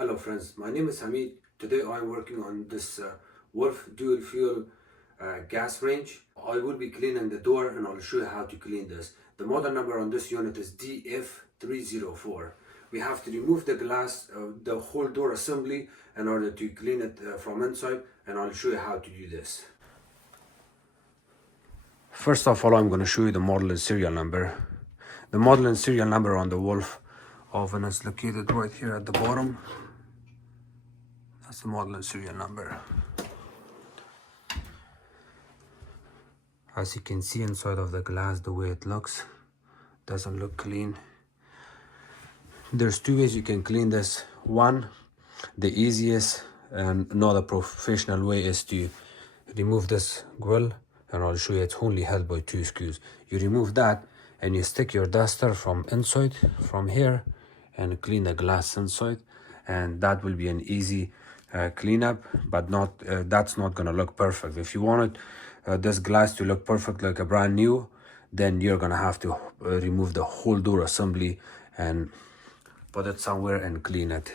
Hello friends, my name is Hamid. Today I'm working on this Wolf dual fuel gas range. I will be cleaning the door and I'll show you how to clean this. The model number on this unit is df304. We have to remove the glass, the whole door assembly in order to clean it from inside, and I'll show you how to do this. First of all, I'm going to show you the model and serial number. The model and serial number on the Wolf oven is located right here at the bottom. That's the model and serial number. As you can see inside of the glass, the way it looks doesn't look clean. There's two ways you can clean this. One, the easiest and not a professional way, is to remove this grill, and I'll show you it's only held by two screws. You remove that and you stick your duster from inside, from here, and clean the glass inside, and that will be an easy cleanup, but not that's not gonna look perfect. If you want this glass to look perfect like a brand new, then you're gonna have to remove the whole door assembly and put it somewhere and clean it.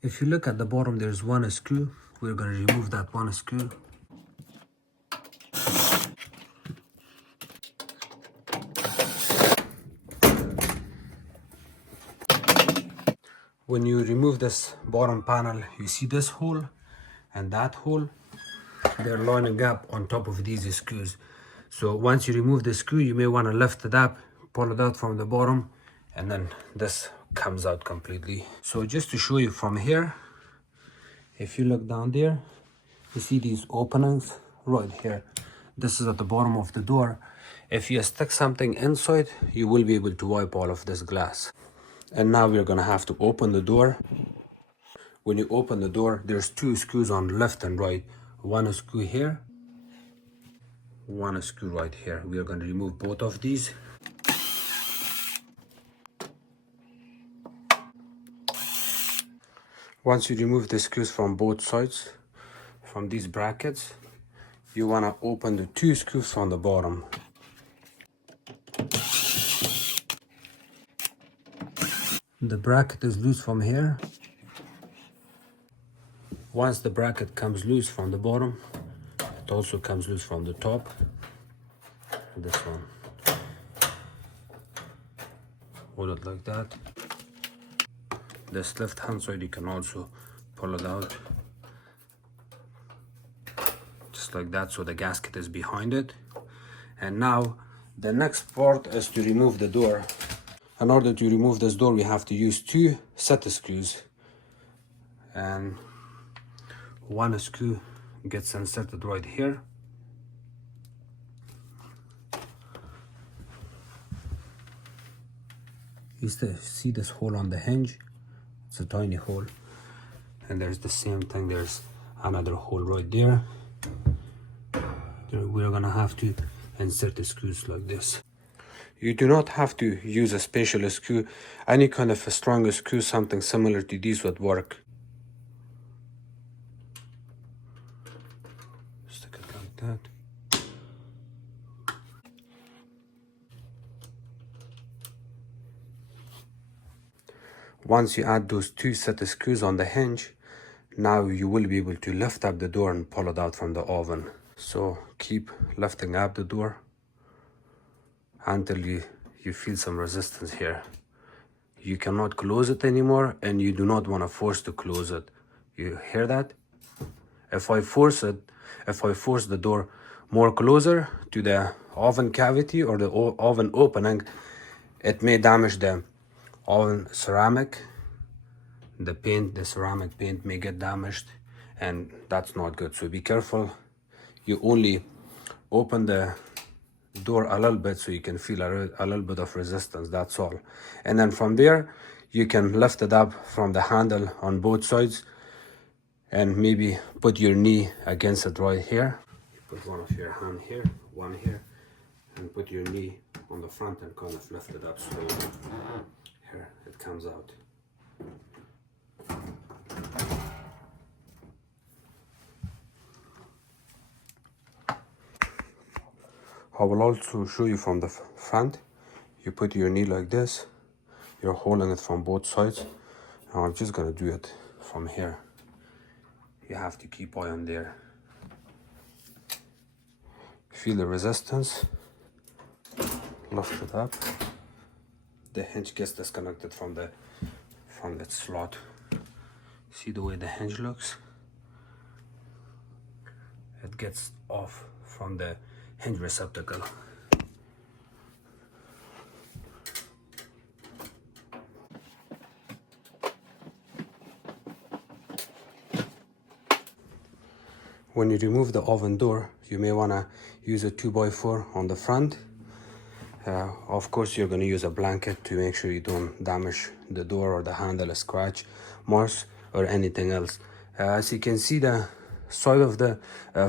If you look at the bottom, there's one screw. We're gonna remove that one screw. When you remove this bottom panel, you see this hole and that hole. They're lining up on top of these screws. So once you remove the screw, you may want to lift it up, pull it out from the bottom, and then this comes out completely. So just to show you from here, if you look down there, you see these openings right here. This is at the bottom of the door. If you stick something inside, you will be able to wipe all of this glass. And now we're gonna have to open the door. When you open the door, there's two screws on left and right. One screw here, one screw right here. We are going to remove both of these. Once you remove the screws from both sides, from these brackets, you want to open the two screws on the bottom. The bracket is loose from here. Once the bracket comes loose from the bottom, it also comes loose from the top. This one. Hold it like that. This left hand side, you can also pull it out. Just like that, so the gasket is behind it. And now, the next part is to remove the door. In order to remove this door, we have to use two set screws. And one screw gets inserted right here. You see this hole on the hinge? It's a tiny hole. And there's the same thing, there's another hole right there. We're gonna have to insert the screws like this. You do not have to use a special screw. Any kind of a strong screw, something similar to these, would work. Stick it like that. Once you add those two set of screws on the hinge, now you will be able to lift up the door and pull it out from the oven. So keep lifting up the door until you feel some resistance here. You cannot close it anymore, and you do not want to force to close it. You hear that? If I force the door more closer to the oven cavity or the oven opening, it may damage the oven ceramic. The ceramic paint may get damaged, and that's not good. So be careful. You only open the door a little bit so you can feel a little bit of resistance, that's all. And then from there, you can lift it up from the handle on both sides and maybe put your knee against it right here. You put one of your hand here, one here, and put your knee on the front and kind of lift it up slowly. Here, it comes out. I will also show you from the front. You put your knee like this, you're holding it from both sides. Now I'm just gonna do it from here. You have to keep eye on there. Feel the resistance. Lift it up. The hinge gets disconnected from its slot. See the way the hinge looks? It gets off from the hinge receptacle. When you remove the oven door, you may want to use a 2x4 on the front. Of course, you're going to use a blanket to make sure you don't damage the door or the handle, scratch marks or anything else. As you can see, the side of the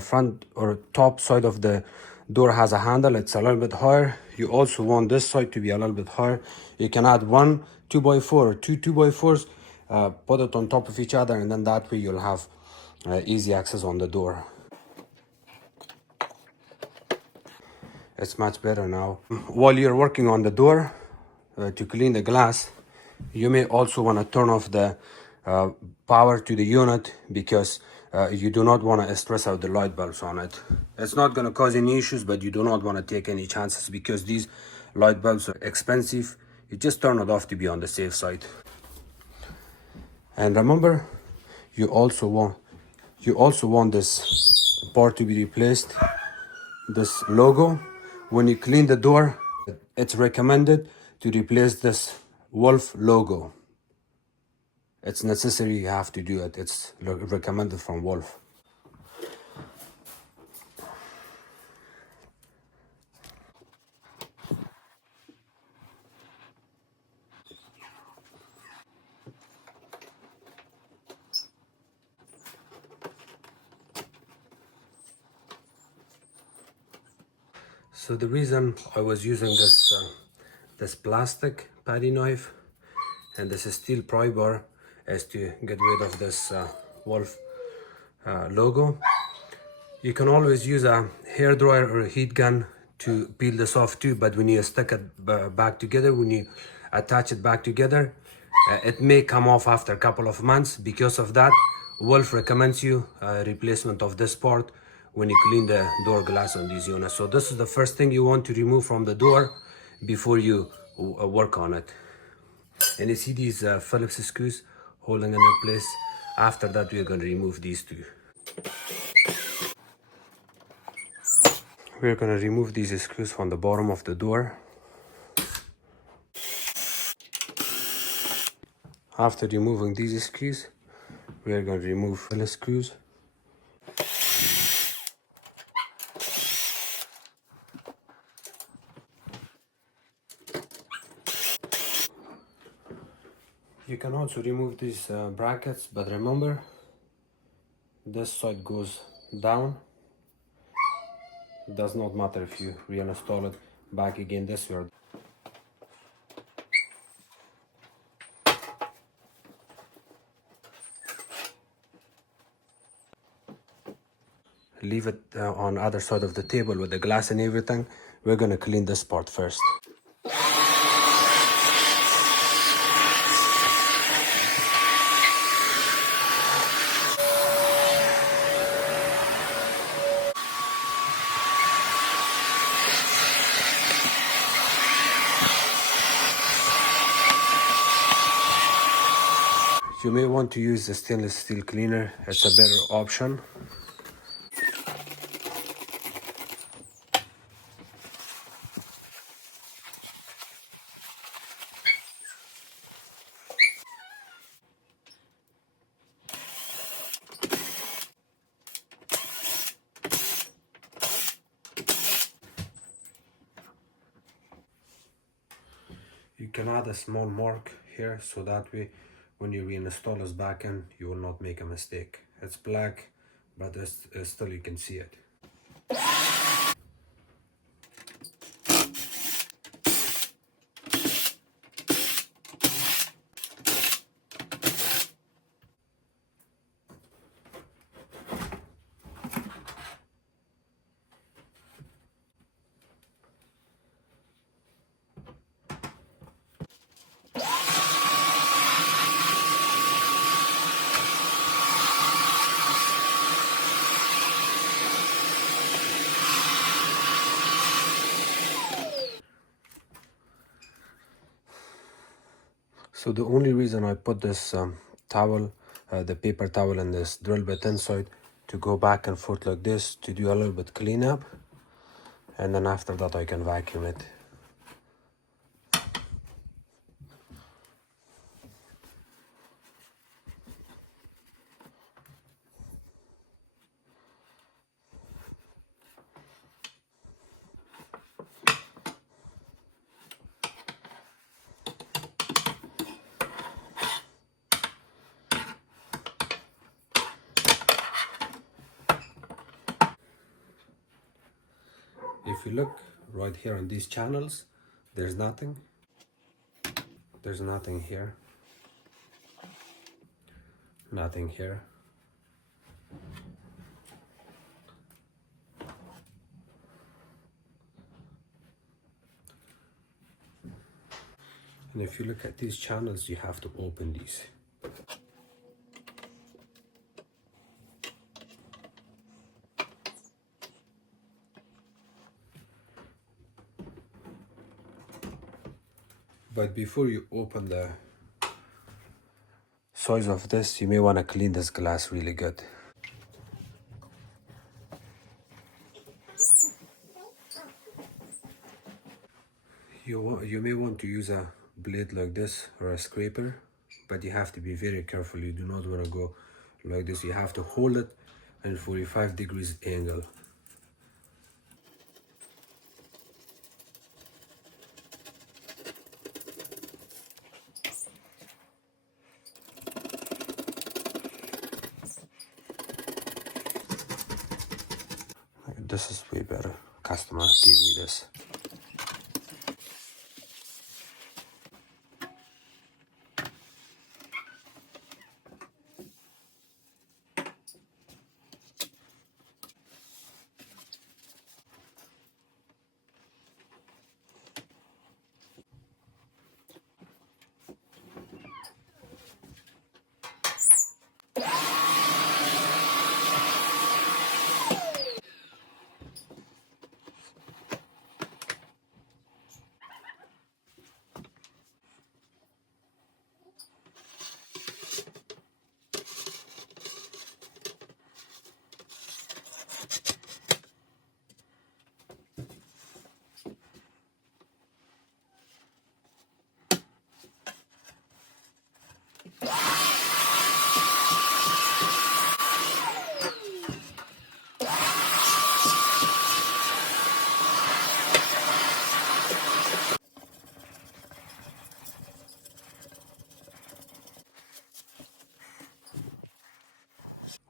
front or top side of the door has a handle. It's a little bit higher. You also want this side to be a little bit higher. You can add one 2x4 or two 2x4s, put it on top of each other, and then that way you'll have easy access on the door. It's much better now. While you're working on the door to clean the glass, you may also want to turn off the power to the unit, because you do not want to stress out the light bulbs on it. It's not going to cause any issues, but you do not want to take any chances because these light bulbs are expensive. You just turn it off to be on the safe side. And remember, you also want this part to be replaced, this logo. When you clean the door, it's recommended to replace this wolf logo. It's necessary, you have to do it. It's recommended from Wolf. So the reason I was using this plastic paddy knife and this steel pry bar is to get rid of this Wolf logo. You can always use a hairdryer or a heat gun to peel this off too, but when you stick it back together, when you attach it back together, it may come off after a couple of months. Because of that, Wolf recommends you a replacement of this part when you clean the door glass on these units. So this is the first thing you want to remove from the door before you work on it. And you see these Phillips screws holding in place. After that, we're going to remove these two. We're going to remove these screws from the bottom of the door. After removing these screws, we're going to remove the screws. You can also remove these brackets, but remember, this side goes down. It does not matter if you reinstall it back again this way. Leave it on other side of the table with the glass and everything. We're gonna clean this part first. You may want to use the stainless steel cleaner. It's a better option. You can add a small mark here, so that way when you reinstall this back in, you will not make a mistake. It's black, but still you can see it. So the only reason I put this towel, the paper towel in this drill bit inside, to go back and forth like this, to do a little bit cleanup, and then after that I can vacuum it. If you look right here on these channels, there's nothing. There's nothing here. Nothing here. And if you look at these channels, you have to open these. But before you open the size of this, you may want to clean this glass really good. You may want to use a blade like this or a scraper, but you have to be very careful. You do not want to go like this. You have to hold it in 45 degrees angle. This is way better. Customer gave me this.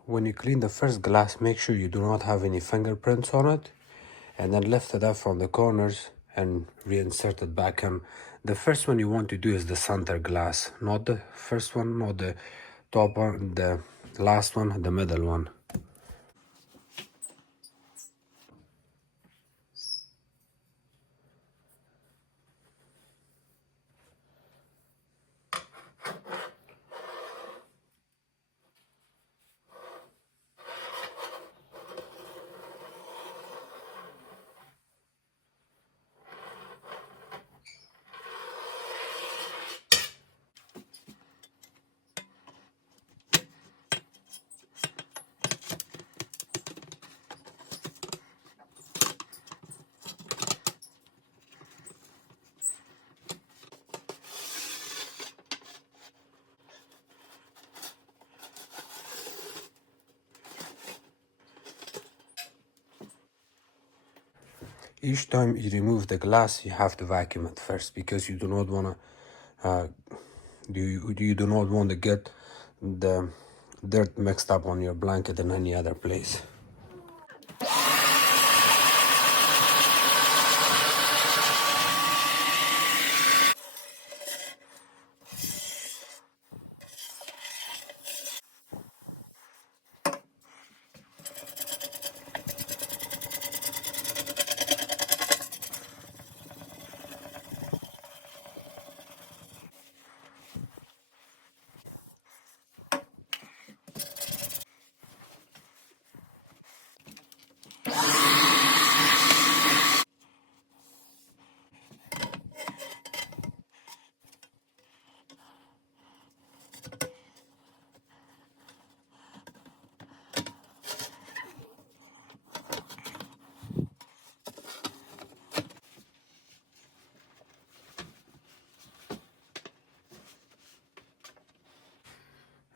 When you clean the first glass, make sure you do not have any fingerprints on it, and then lift it up from the corners and reinsert it back in. The first one you want to do is the center glass, not the first one, not the top one, the last one, the middle one. Each time you remove the glass, you have to vacuum it first, because you do not want to you do not want to get the dirt mixed up on your blanket in any other place.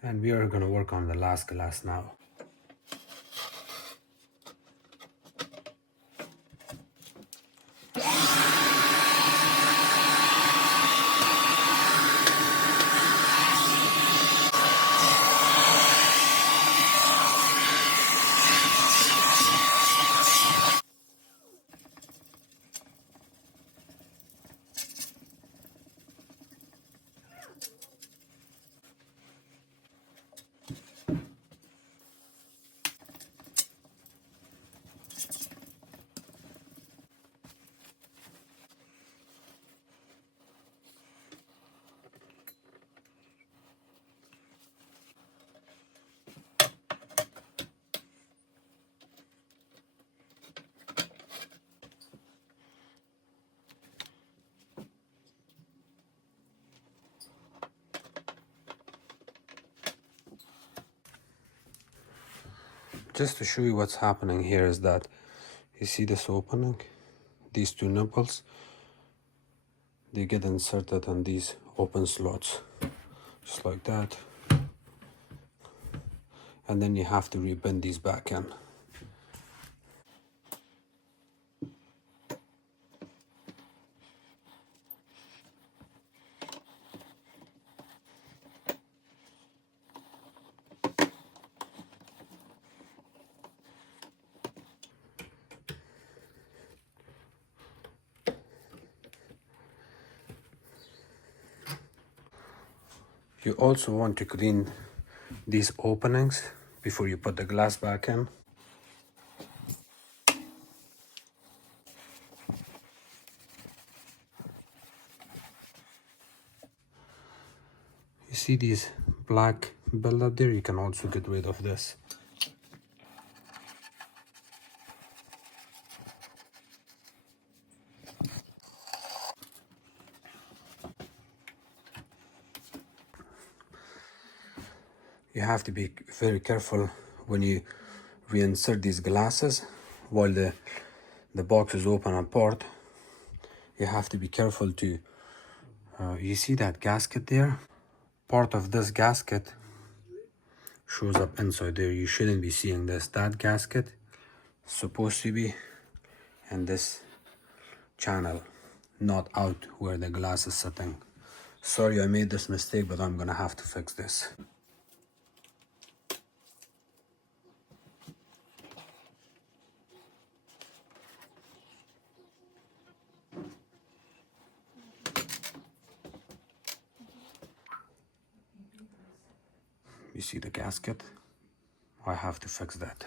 And we are going to work on the last glass now. Just to show you what's happening here is that you see this opening, these two nipples, they get inserted in these open slots, just like that. And then you have to rebend these back in. You also want to clean these openings before you put the glass back in. You see these black buildup there? You can also get rid of this. You have to be very careful when you reinsert these glasses while the box is open apart. You have to be careful to, you see that gasket there? Part of this gasket shows up inside there. You shouldn't be seeing this. That gasket is supposed to be in this channel, not out where the glass is sitting. Sorry I made this mistake, but I'm gonna have to fix this. You see the gasket? I have to fix that.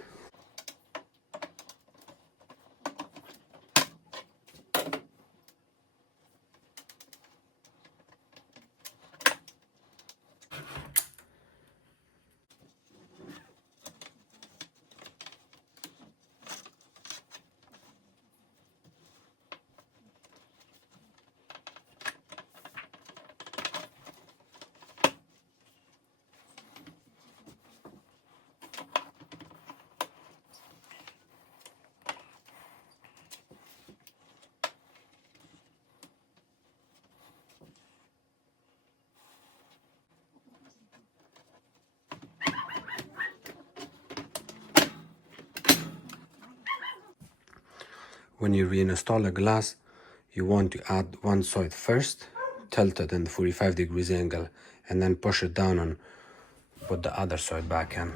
When you reinstall a glass, you want to add one side first, tilt it in the 45 degrees angle, and then push it down and put the other side back in.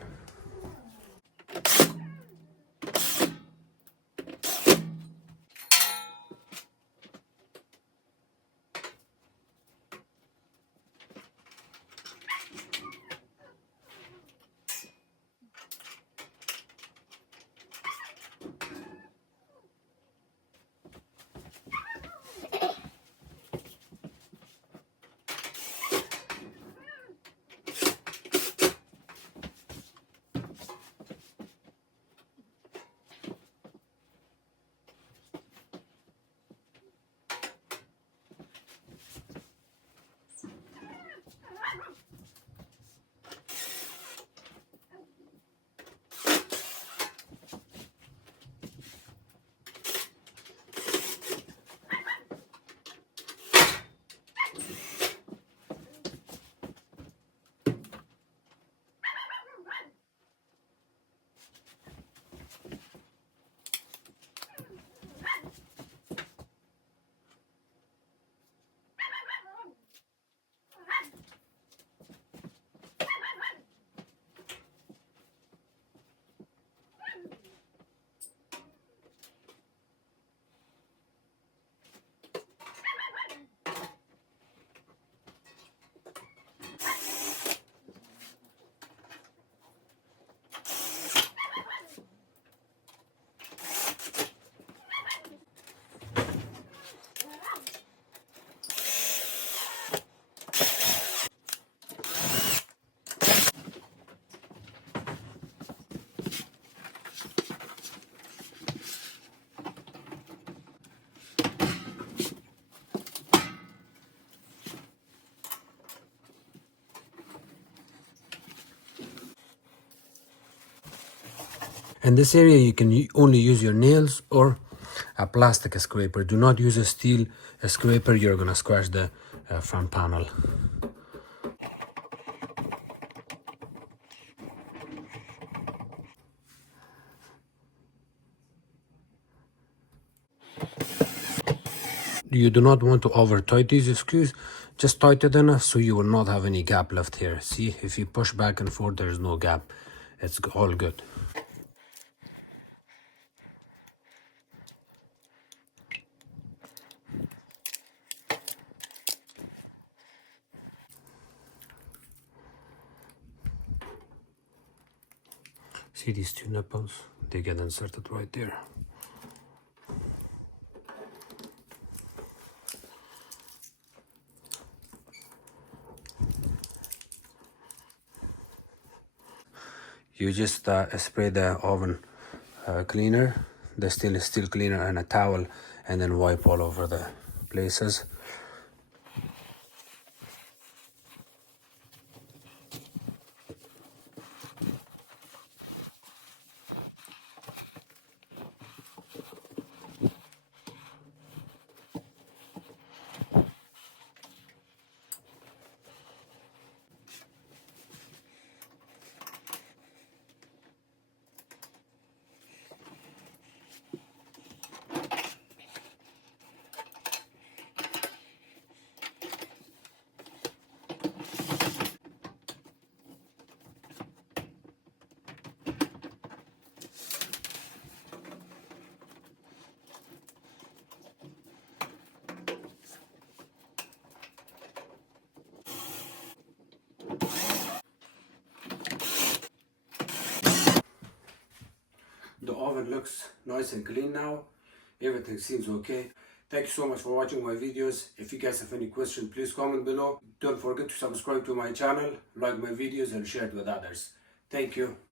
In this area, you can only use your nails or a plastic scraper. Do not use a steel scraper. You're gonna scratch the front panel. You do not want to over tight these screws. Just tight it enough so you will not have any gap left here. See, if you push back and forth, there's no gap. It's all good. See these two nipples? They get inserted right there. You just spray the oven cleaner, the stainless steel cleaner, and a towel, and then wipe all over the places. The oven looks nice and clean now. Everything seems okay. Thank you so much for watching my videos. If you guys have any questions, please comment below. Don't forget to subscribe to my channel, like my videos, and share it with others. Thank you.